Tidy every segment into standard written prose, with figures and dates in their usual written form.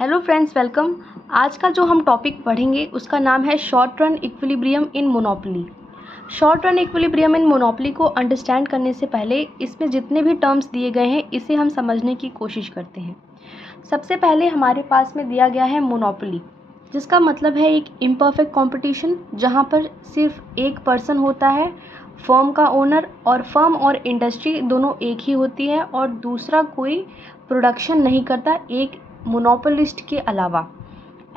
Hello friends, welcome. आज का जो हम टॉपिक पढ़ेंगे उसका नाम है शॉर्ट रन इक्विलिब्रियम इन मोनोपोली। शॉर्ट रन इक्विलिब्रियम इन मोनोपोली को अंडरस्टैंड करने से पहले इसमें जितने भी टर्म्स दिए गए हैं इसे हम समझने की कोशिश करते हैं। सबसे पहले हमारे पास में दिया गया है मोनोपोली, जिसका मतलब है एक इम्परफेक्ट कॉम्पिटिशन जहाँ पर सिर्फ एक पर्सन होता है, फर्म का ओनर, और फर्म और इंडस्ट्री दोनों एक ही होती है और दूसरा कोई प्रोडक्शन नहीं करता एक मोनोपोलिस्ट के अलावा।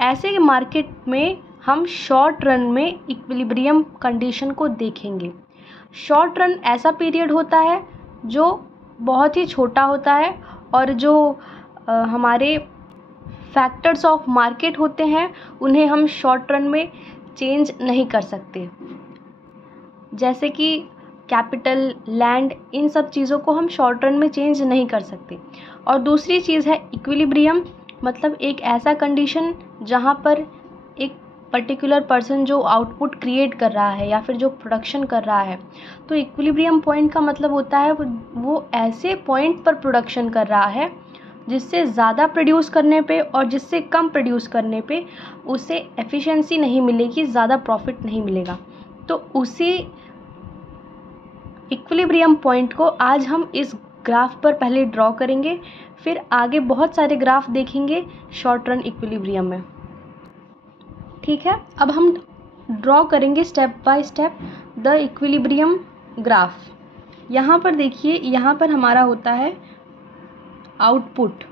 ऐसे मार्केट में हम शॉर्ट रन में इक्विलिब्रियम कंडीशन को देखेंगे। शॉर्ट रन ऐसा पीरियड होता है जो बहुत ही छोटा होता है और जो हमारे फैक्टर्स ऑफ मार्केट होते हैं उन्हें हम शॉर्ट रन में चेंज नहीं कर सकते, जैसे कि कैपिटल, लैंड, इन सब चीज़ों को हम शॉर्ट रन में चेंज नहीं कर सकते। और दूसरी चीज़ है इक्विलिब्रियम, मतलब एक ऐसा कंडीशन जहाँ पर एक पर्टिकुलर पर्सन जो आउटपुट क्रिएट कर रहा है या फिर जो प्रोडक्शन कर रहा है, तो इक्विलिब्रियम पॉइंट का मतलब होता है वो ऐसे पॉइंट पर प्रोडक्शन कर रहा है जिससे ज़्यादा प्रोड्यूस करने पे और जिससे कम प्रोड्यूस करने पे उसे एफिशिएंसी नहीं मिलेगी, ज़्यादा प्रॉफिट नहीं मिलेगा। तो उसी इक्विलिब्रियम पॉइंट को आज हम इस ग्राफ पर पहले ड्रॉ करेंगे, फिर आगे बहुत सारे ग्राफ देखेंगे शॉर्ट रन इक्विलिब्रियम में। ठीक है, अब हम ड्रॉ करेंगे step by step the equilibrium graph. यहाँ पर देखिए, यहाँ पर हमारा होता है आउटपुट,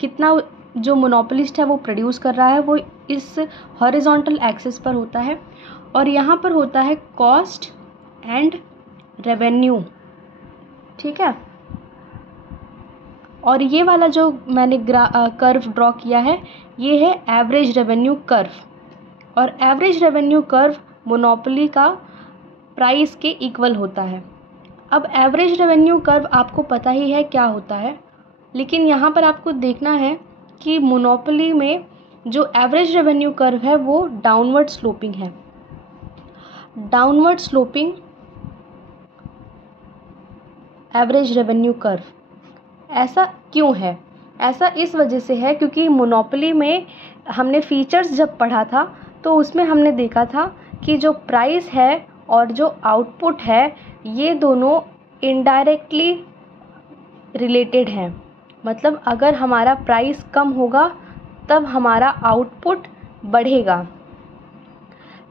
कितना जो मोनोपोलिस्ट है वो प्रोड्यूस कर रहा है, वो इस हॉरिजॉन्टल एक्सिस पर होता है। और यहाँ पर होता है कॉस्ट एंड रेवेन्यू। ठीक है, और ये वाला जो मैंने कर्व ड्रॉ किया है ये है एवरेज रेवेन्यू कर्व, और एवरेज रेवेन्यू कर्व मोनोपोली का प्राइस के इक्वल होता है। अब एवरेज रेवेन्यू कर्व आपको पता ही है क्या होता है, लेकिन यहाँ पर आपको देखना है कि मोनोपोली में जो एवरेज रेवेन्यू कर्व है वो डाउनवर्ड स्लोपिंग है। Downward sloping average revenue curve. ऐसा क्यों है? ऐसा इस वजह से है क्योंकि मोनोपोली में हमने फीचर्स जब पढ़ा था तो उसमें हमने देखा था कि जो प्राइस है और जो आउटपुट है ये दोनों इनडायरेक्टली रिलेटेड हैं। मतलब अगर हमारा प्राइस कम होगा तब हमारा आउटपुट बढ़ेगा।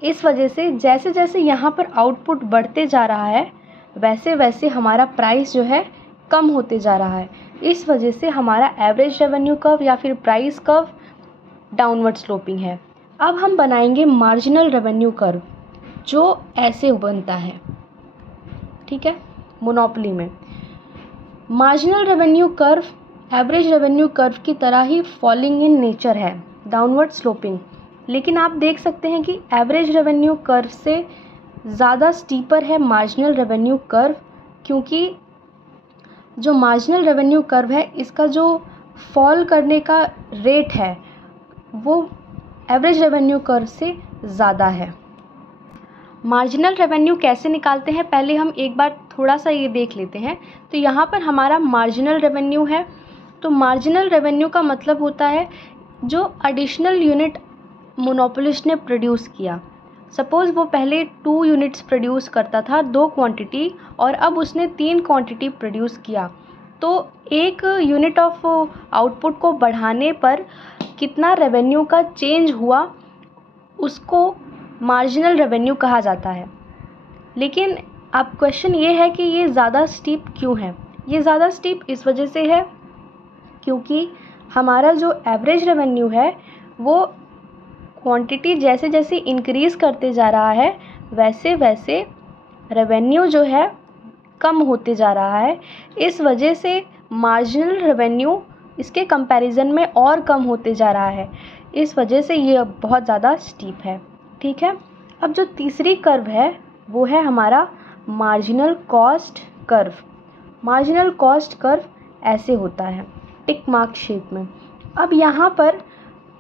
इस वजह से जैसे जैसे यहाँ पर आउटपुट बढ़ते जा रहा है वैसे वैसे हमारा प्राइस जो है कम होते जा रहा है। इस वजह से हमारा एवरेज रेवेन्यू कर्व या फिर प्राइस कर्व डाउनवर्ड स्लोपिंग है। अब हम बनाएंगे मार्जिनल रेवेन्यू कर्व, जो ऐसे बनता है। ठीक है, मोनोपोली में marginal revenue curve average revenue curve की तरह ही फॉलिंग इन नेचर है, डाउनवर्ड स्लोपिंग। लेकिन आप देख सकते हैं कि एवरेज रेवेन्यू कर्व से ज़्यादा स्टीपर है मार्जिनल रेवेन्यू कर्व, क्योंकि जो मार्जिनल रेवेन्यू कर्व है इसका जो फॉल करने का रेट है वो एवरेज रेवेन्यू कर्व से ज़्यादा है। मार्जिनल रेवेन्यू कैसे निकालते हैं पहले हम एक बार थोड़ा सा ये देख लेते हैं। तो यहाँ पर हमारा मार्जिनल रेवेन्यू है, तो मार्जिनल रेवेन्यू का मतलब होता है जो एडिशनल यूनिट मोनोपोलिस्ट ने प्रोड्यूस किया। सपोज़ वो पहले 2 यूनिट्स प्रोड्यूस करता था, 2 क्वांटिटी, और अब उसने 3 क्वांटिटी प्रोड्यूस किया, तो एक यूनिट ऑफ आउटपुट को बढ़ाने पर कितना रेवेन्यू का चेंज हुआ उसको मार्जिनल रेवेन्यू कहा जाता है। लेकिन अब क्वेश्चन ये है कि ये ज़्यादा स्टीप क्यों है? ये ज़्यादा स्टीप इस वजह से है क्योंकि हमारा जो एवरेज रेवेन्यू है वो क्वांटिटी जैसे जैसे इंक्रीज़ करते जा रहा है वैसे वैसे रेवेन्यू जो है कम होते जा रहा है। इस वजह से मार्जिनल रेवेन्यू इसके कंपैरिजन में और कम होते जा रहा है। इस वजह से ये बहुत ज़्यादा स्टीप है। ठीक है, अब जो तीसरी कर्व है वो है हमारा marginal cost curve. Marginal cost curve ऐसे होता है टिक मार्क शेप में। अब यहाँ पर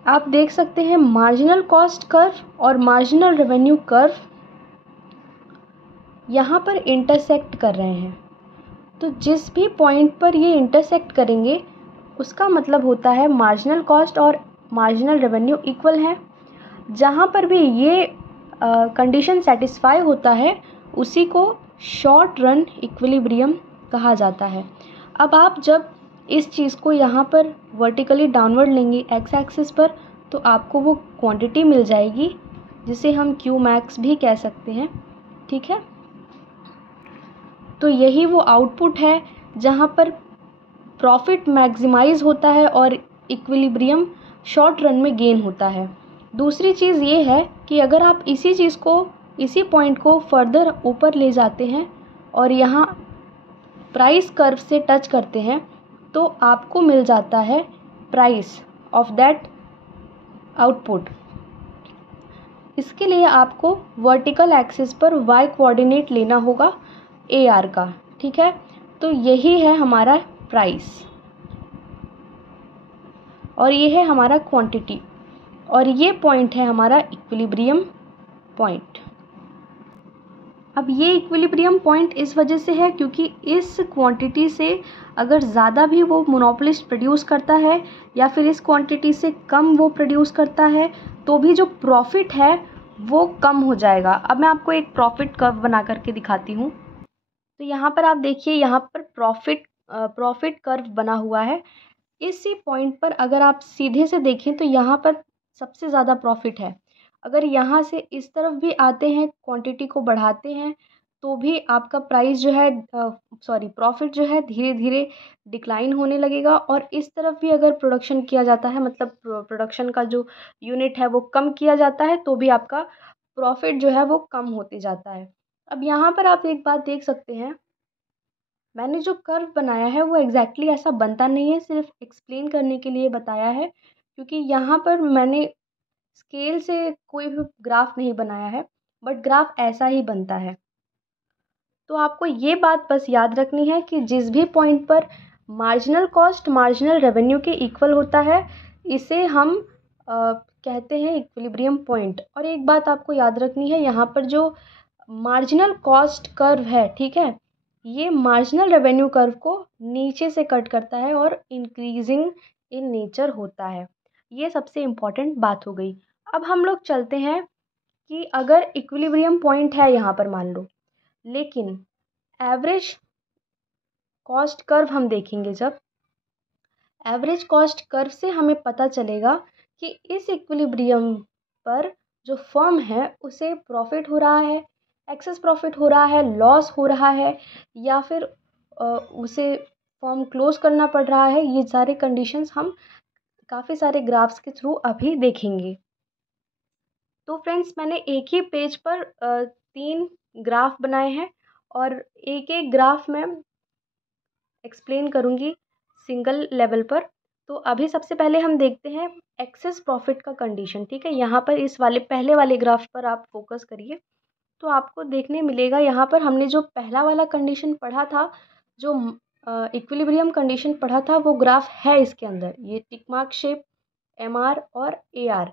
आप देख सकते हैं मार्जिनल कॉस्ट कर्व और मार्जिनल रेवेन्यू कर्व यहाँ पर इंटरसेक्ट कर रहे हैं। तो जिस भी पॉइंट पर ये इंटरसेक्ट करेंगे उसका मतलब होता है मार्जिनल कॉस्ट और मार्जिनल रेवेन्यू इक्वल हैं। जहाँ पर भी ये कंडीशन सेटिस्फाई होता है उसी को शॉर्ट रन इक्विलिब्रियम कहा जाता है। अब आप जब इस चीज़ को यहाँ पर वर्टिकली डाउनवर्ड लेंगे एक्स एक्सिस पर, तो आपको वो क्वांटिटी मिल जाएगी जिसे हम क्यू मैक्स भी कह सकते हैं। ठीक है, तो यही वो आउटपुट है जहाँ पर प्रॉफिट मैक्सिमाइज होता है और इक्विलिब्रियम शॉर्ट रन में गेन होता है। दूसरी चीज़ ये है कि अगर आप इसी पॉइंट को फर्दर ऊपर ले जाते हैं और यहाँ प्राइस कर्व से टच करते हैं, तो आपको मिल जाता है प्राइस ऑफ दैट आउटपुट। इसके लिए आपको वर्टिकल एक्सिस पर y कोऑर्डिनेट लेना होगा AR का। ठीक है, तो यही है हमारा प्राइस और ये है हमारा क्वांटिटी और ये पॉइंट है हमारा इक्विलिब्रियम पॉइंट। अब ये इक्विलिब्रियम पॉइंट इस वजह से है क्योंकि इस क्वांटिटी से अगर ज़्यादा भी वो मोनोपोलिस्ट प्रोड्यूस करता है या फिर इस क्वांटिटी से कम वो प्रोड्यूस करता है, तो भी जो प्रॉफिट है वो कम हो जाएगा। अब मैं आपको एक प्रॉफिट कर्व बना करके दिखाती हूँ। तो यहाँ पर आप देखिए, यहाँ पर प्रॉफिट कर्व बना हुआ है। इसी पॉइंट पर अगर आप सीधे से देखें तो यहाँ पर सबसे ज़्यादा प्रॉफिट है। अगर यहाँ से इस तरफ भी आते हैं, क्वांटिटी को बढ़ाते हैं, तो भी आपका प्राइस जो है प्रॉफिट जो है धीरे धीरे डिक्लाइन होने लगेगा। और इस तरफ भी अगर प्रोडक्शन किया जाता है, मतलब प्रोडक्शन का जो यूनिट है वो कम किया जाता है, तो भी आपका प्रॉफिट जो है वो कम होते जाता है। अब यहाँ पर आप एक बात देख सकते हैं, मैंने जो कर्व बनाया है वो एग्जैक्टली ऐसा बनता नहीं है, सिर्फ एक्सप्लेन करने के लिए बताया है, क्योंकि यहाँ पर मैंने स्केल से कोई भी ग्राफ नहीं बनाया है, बट ग्राफ ऐसा ही बनता है। तो आपको ये बात बस याद रखनी है कि जिस भी पॉइंट पर मार्जिनल कॉस्ट मार्जिनल रेवेन्यू के इक्वल होता है, इसे हम कहते हैं इक्विलिब्रियम पॉइंट। और एक बात आपको याद रखनी है, यहाँ पर जो मार्जिनल कॉस्ट कर्व है, ठीक है, ये मार्जिनल रेवेन्यू कर्व को नीचे से कट करता है और इंक्रीजिंग इन नेचर होता है। ये सबसे इम्पॉर्टेंट बात हो गई। अब हम लोग चलते हैं कि अगर इक्विलिब्रियम पॉइंट है यहाँ पर मान लो, लेकिन एवरेज कॉस्ट कर्व हम देखेंगे, जब एवरेज कॉस्ट कर्व से हमें पता चलेगा कि इस इक्विलिब्रियम पर जो फर्म है उसे प्रॉफिट हो रहा है, एक्सेस प्रॉफिट हो रहा है, लॉस हो रहा है, या फिर उसे फर्म क्लोज करना पड़ रहा है। ये सारे कंडीशंस हम काफ़ी सारे ग्राफ्स के थ्रू अभी देखेंगे। तो फ्रेंड्स, मैंने एक ही पेज पर 3 ग्राफ बनाए हैं और एक एक ग्राफ में एक्सप्लेन करूँगी सिंगल लेवल पर। तो अभी सबसे पहले हम देखते हैं एक्सेस प्रॉफिट का कंडीशन। ठीक है, यहाँ पर इस वाले पहले वाले ग्राफ पर आप फोकस करिए, तो आपको देखने मिलेगा यहाँ पर हमने जो पहला वाला कंडीशन पढ़ा था, जो इक्विलिब्रियम कंडीशन पढ़ा था, वो ग्राफ है इसके अंदर। ये टिक मार्क शेप, MR और AR,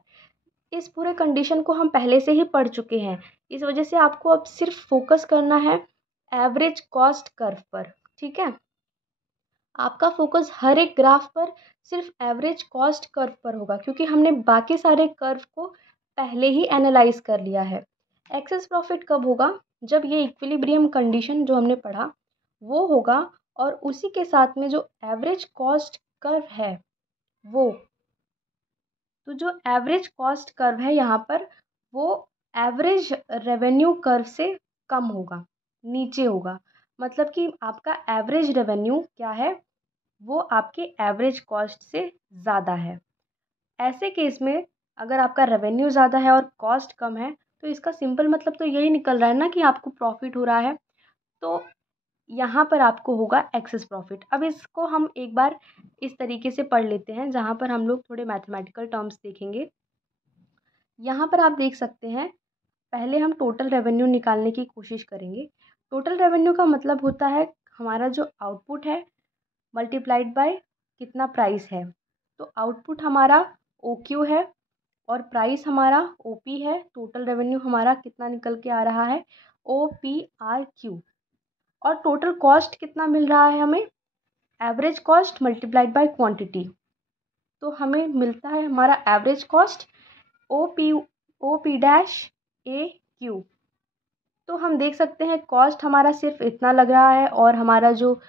इस पूरे कंडीशन को हम पहले से ही पढ़ चुके हैं। इस वजह से आपको अब सिर्फ फोकस करना है एवरेज कॉस्ट कर्व पर। ठीक है, आपका फोकस हर एक ग्राफ पर सिर्फ एवरेज कॉस्ट कर्व पर होगा, क्योंकि हमने बाकी सारे कर्व को पहले ही एनालाइज कर लिया है। एक्सेस प्रॉफिट कब होगा? जब ये इक्विलिब्रियम कंडीशन जो हमने पढ़ा वो होगा, और उसी के साथ में जो एवरेज कॉस्ट कर्व है वो, तो जो एवरेज कॉस्ट कर्व है यहाँ पर, वो एवरेज रेवेन्यू कर्व से कम होगा, नीचे होगा। मतलब कि आपका एवरेज रेवेन्यू क्या है, वो आपके एवरेज कॉस्ट से ज़्यादा है। ऐसे केस में अगर आपका रेवेन्यू ज़्यादा है और कॉस्ट कम है, तो इसका सिंपल मतलब तो यही निकल रहा है ना कि आपको प्रॉफिट हो रहा है। तो यहाँ पर आपको होगा एक्सेस प्रॉफिट। अब इसको हम एक बार इस तरीके से पढ़ लेते हैं, जहाँ पर हम लोग थोड़े मैथमेटिकल टर्म्स देखेंगे। यहाँ पर आप देख सकते हैं, पहले हम टोटल रेवेन्यू निकालने की कोशिश करेंगे। टोटल रेवेन्यू का मतलब होता है हमारा जो आउटपुट है मल्टीप्लाइड बाय कितना प्राइस है। तो आउटपुट हमारा OQ है और प्राइस हमारा OP है। टोटल रेवेन्यू हमारा कितना निकल के आ रहा है, OPRQ। और टोटल कॉस्ट कितना मिल रहा है हमें, average cost multiplied by quantity, तो हमें मिलता है हमारा average cost O P dash A Q. तो हम देख सकते हैं कॉस्ट हमारा सिर्फ इतना लग रहा है और हमारा जो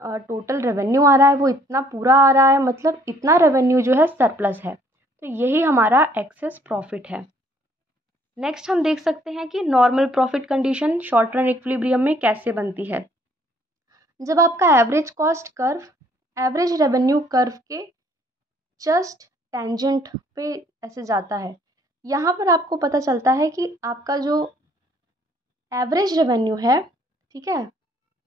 टोटल रेवेन्यू आ रहा है वो इतना पूरा आ रहा है, मतलब इतना रेवेन्यू जो है सरप्लस है। तो यही हमारा एक्सेस प्रॉफिट है। नेक्स्ट हम देख सकते हैं कि normal profit condition short run equilibrium में कैसे बनती है। जब आपका average cost curve average revenue curve के जस्ट टेंजेंट पे ऐसे जाता है, यहाँ पर आपको पता चलता है कि आपका जो एवरेज रेवेन्यू है, ठीक है,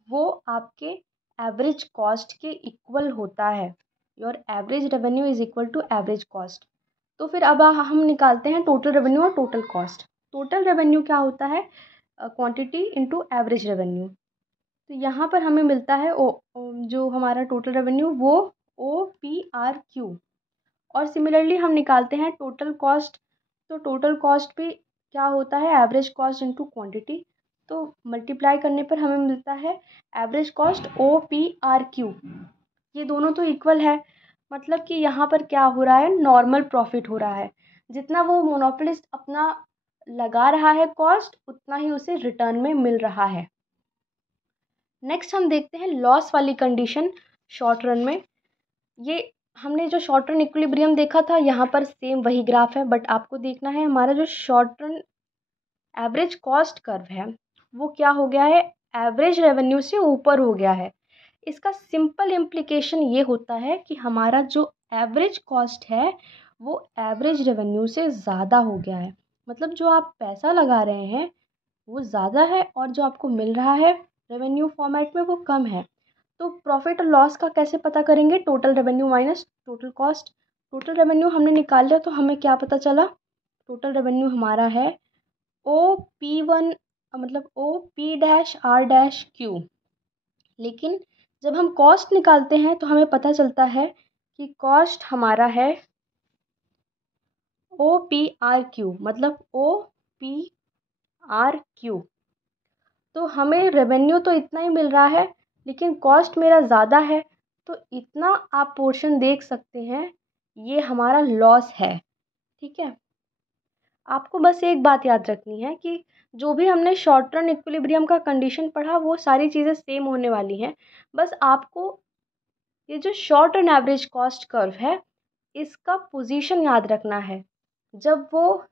वो आपके एवरेज कॉस्ट के इक्वल होता है। Your average revenue is equal to average cost. तो फिर अब हम निकालते हैं टोटल रेवेन्यू और टोटल कॉस्ट। टोटल रेवेन्यू क्या होता है, क्वांटिटी इनटू एवरेज रेवेन्यू। तो यहाँ पर हमें मिलता है जो हमारा टोटल रेवेन्यू वो OPRQ। और सिमिलरली हम निकालते हैं टोटल कॉस्ट। तो टोटल कॉस्ट भी क्या होता है, एवरेज कॉस्ट इनटू क्वांटिटी। तो मल्टीप्लाई करने पर हमें मिलता है एवरेज कॉस्ट OPRQ। ये दोनों तो इक्वल है, मतलब कि यहाँ पर क्या हो रहा है, नॉर्मल प्रॉफिट हो रहा है। जितना वो मोनोपोलिस्ट अपना लगा रहा है कॉस्ट, उतना ही उसे रिटर्न में मिल रहा है। नेक्स्ट हम देखते हैं लॉस वाली कंडीशन शॉर्ट रन में। ये हमने जो शॉर्ट रन इक्विलिब्रियम देखा था, यहाँ पर सेम वही ग्राफ है, बट आपको देखना है हमारा जो short run average cost curve है वो क्या हो गया है, एवरेज रेवेन्यू से ऊपर हो गया है। इसका सिंपल इम्प्लीकेशन ये होता है कि हमारा जो एवरेज कॉस्ट है वो एवरेज रेवेन्यू से ज़्यादा हो गया है। मतलब जो आप पैसा लगा रहे हैं वो ज़्यादा है और जो आपको मिल रहा है रेवेन्यू फॉर्मेट में वो कम है। तो प्रॉफिट और लॉस का कैसे पता करेंगे, total revenue minus total cost. Total revenue हमने निकाल लिया तो हमें क्या पता चला, टोटल रेवेन्यू हमारा है OP1, मतलब OP-R-Q। लेकिन जब हम कॉस्ट निकालते हैं तो हमें पता चलता है कि कॉस्ट हमारा है OPRQ, मतलब OPRQ। तो हमें रेवेन्यू तो इतना ही मिल रहा है लेकिन कॉस्ट मेरा ज़्यादा है, तो इतना आप पोर्शन देख सकते हैं, ये हमारा लॉस है। ठीक है, आपको बस एक बात याद रखनी है कि जो भी हमने शॉर्ट रन इक्विलिब्रियम का कंडीशन पढ़ा वो सारी चीज़ें सेम होने वाली हैं। बस आपको ये जो short run average cost curve है इसका पोजीशन याद रखना है। जब वो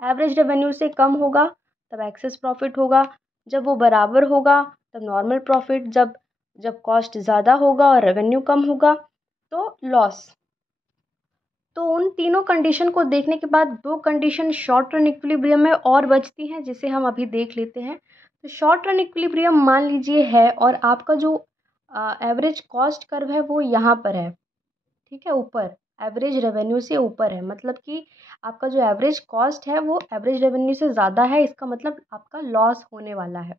एवरेज रेवेन्यू से कम होगा तब एक्सेस प्रॉफिट होगा, जब वो बराबर होगा तब नॉर्मल प्रॉफिट, जब कॉस्ट ज़्यादा होगा और रेवेन्यू कम होगा तो लॉस। तो उन तीनों कंडीशन को देखने के बाद दो कंडीशन शॉर्ट रन इक्विलिब्रियम में और बचती हैं जिसे हम अभी देख लेते हैं। तो शॉर्ट रन इक्विलिब्रियम मान लीजिए है और आपका जो एवरेज कॉस्ट कर्व है वो यहाँ पर है, ठीक है, ऊपर एवरेज रेवेन्यू से ऊपर है, मतलब कि आपका जो एवरेज कॉस्ट है वो एवरेज रेवेन्यू से ज़्यादा है, इसका मतलब आपका लॉस होने वाला है।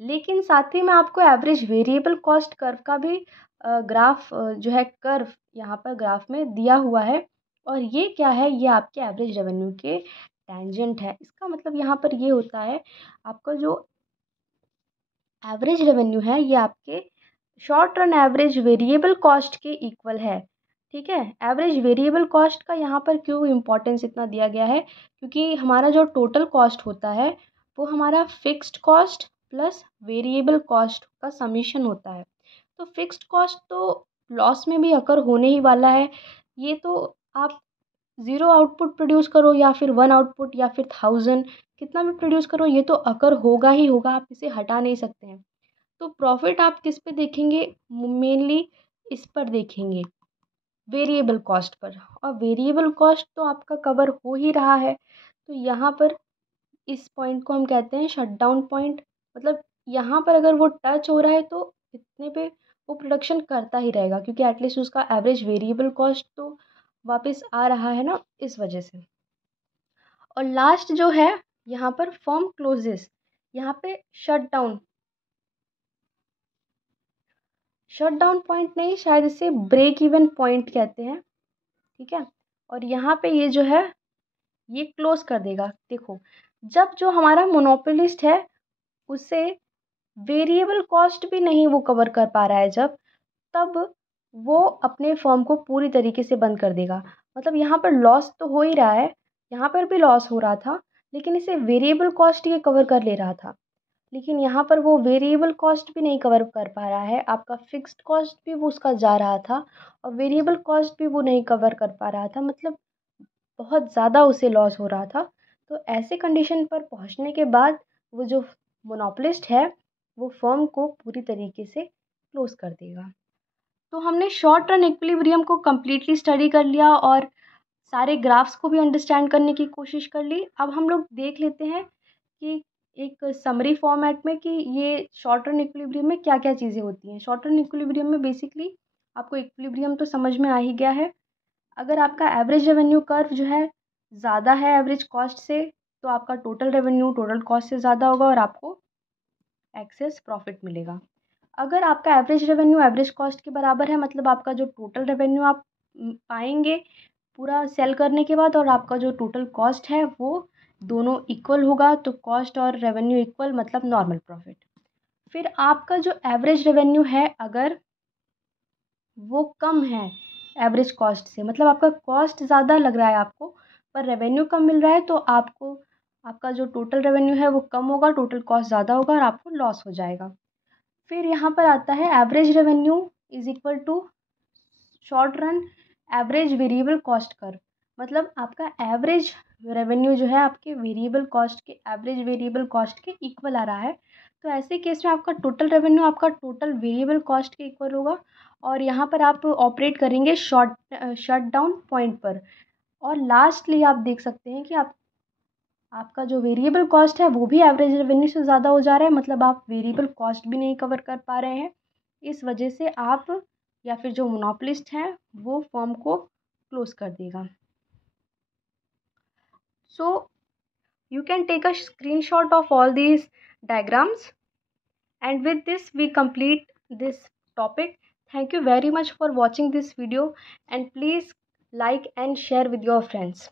लेकिन साथ ही में आपको एवरेज वेरिएबल कॉस्ट कर्व का भी ग्राफ जो है कर्व यहाँ पर ग्राफ में दिया हुआ है, और ये क्या है, ये आपके एवरेज रेवेन्यू के टेंजेंट है। इसका मतलब यहाँ पर ये होता है आपका जो एवरेज रेवेन्यू है ये आपके short run average variable cost के इक्वल है। ठीक है, एवरेज वेरिएबल कॉस्ट का यहाँ पर क्यों इम्पोर्टेंस इतना दिया गया है, क्योंकि हमारा जो टोटल कॉस्ट होता है वो हमारा fixed cost plus variable cost का समीशन होता है। तो फिक्स्ड कॉस्ट तो लॉस में भी अकर होने ही वाला है। ये तो आप ज़ीरो आउटपुट प्रोड्यूस करो या फिर वन आउटपुट या फिर 1000 कितना भी प्रोड्यूस करो, ये तो अकर होगा ही होगा, आप इसे हटा नहीं सकते हैं। तो प्रॉफिट आप किस पे देखेंगे, मेनली इस पर देखेंगे, वेरिएबल कॉस्ट पर। और वेरिएबल कॉस्ट तो आपका कवर हो ही रहा है, तो यहाँ पर इस पॉइंट को हम कहते हैं शट डाउन पॉइंट। मतलब यहाँ पर अगर वो टच हो रहा है तो इतने पे वो प्रोडक्शन करता ही रहेगा, क्योंकि एटलीस्ट उसका एवरेज वेरिएबल कॉस्ट तो वापस आ रहा है ना, इस वजह से। और लास्ट जो है यहाँ पर फर्म क्लोजेस, यहाँ पे शट डाउन पॉइंट नहीं, शायद इसे ब्रेक इवन पॉइंट कहते हैं। ठीक है, और यहाँ पे ये जो है ये क्लोज कर देगा। देखो, जब जो हमारा मोनोपोलिस्ट है उसे वेरिएबल कॉस्ट भी नहीं वो कवर कर पा रहा है, जब तब वो अपने फर्म को पूरी तरीके से बंद कर देगा। मतलब यहाँ पर लॉस तो हो ही रहा है, यहाँ पर भी लॉस हो रहा था, लेकिन इसे वेरिएबल कॉस्ट ये कवर कर ले रहा था। लेकिन यहाँ पर वो वेरिएबल कॉस्ट भी नहीं कवर कर पा रहा है, आपका फिक्स्ड कॉस्ट भी वो उसका जा रहा था और वेरिएबल कॉस्ट भी वो नहीं कवर कर पा रहा था, मतलब बहुत ज़्यादा उसे लॉस हो रहा था। तो ऐसे कंडीशन पर पहुँचने के बाद वो जो मोनोपोलिस्ट है वो फर्म को पूरी तरीके से क्लोज कर देगा। तो हमने शॉर्ट रन इक्विलिब्रियम को कम्प्लीटली स्टडी कर लिया और सारे ग्राफ्स को भी अंडरस्टैंड करने की कोशिश कर ली। अब हम लोग देख लेते हैं कि एक समरी फॉर्मेट में कि ये शॉर्ट रन इक्विलिब्रियम में क्या क्या चीज़ें होती हैं। शॉर्ट रन इक्विलिब्रियम में बेसिकली आपको इक्विलिब्रियम तो समझ में आ ही गया है। अगर आपका एवरेज रेवेन्यू कर्व जो है ज़्यादा है एवरेज कॉस्ट से, तो आपका टोटल रेवेन्यू टोटल कॉस्ट से ज़्यादा होगा और आपको एक्सेस प्रॉफिट मिलेगा। अगर आपका एवरेज रेवेन्यू एवरेज कॉस्ट के बराबर है, मतलब आपका जो टोटल रेवेन्यू आप पाएंगे पूरा सेल करने के बाद और आपका जो टोटल कॉस्ट है वो दोनों इक्वल होगा, तो कॉस्ट और रेवेन्यू इक्वल मतलब नॉर्मल प्रॉफिट। फिर आपका जो एवरेज रेवेन्यू है अगर वो कम है एवरेज कॉस्ट से, मतलब आपका कॉस्ट ज़्यादा लग रहा है आपको पर रेवेन्यू कम मिल रहा है, तो आपको आपका जो टोटल रेवेन्यू है वो कम होगा, टोटल कॉस्ट ज़्यादा होगा और आपको लॉस हो जाएगा। फिर यहाँ पर आता है average revenue is equal to short run average variable cost curve. मतलब आपका एवरेज रेवेन्यू जो है आपके वेरिएबल कॉस्ट के एवरेज वेरिएबल कॉस्ट के इक्वल आ रहा है, तो ऐसे केस में आपका टोटल रेवेन्यू आपका टोटल वेरिएबल कॉस्ट के इक्वल होगा और यहाँ पर आप ऑपरेट करेंगे शट डाउन पॉइंट पर। और लास्टली आप देख सकते हैं कि आपका जो वेरिएबल कॉस्ट है वो भी एवरेज रेवेन्यू से ज़्यादा हो जा रहा है, मतलब आप वेरिएबल कॉस्ट भी नहीं कवर कर पा रहे हैं। इस वजह से आप या फिर जो मोनोपोलिस्ट हैं वो फर्म को क्लोज कर देगा। So you can take a screenshot of all these diagrams and with this we complete this topic. Thank you very much for watching this video and please like and share with your friends.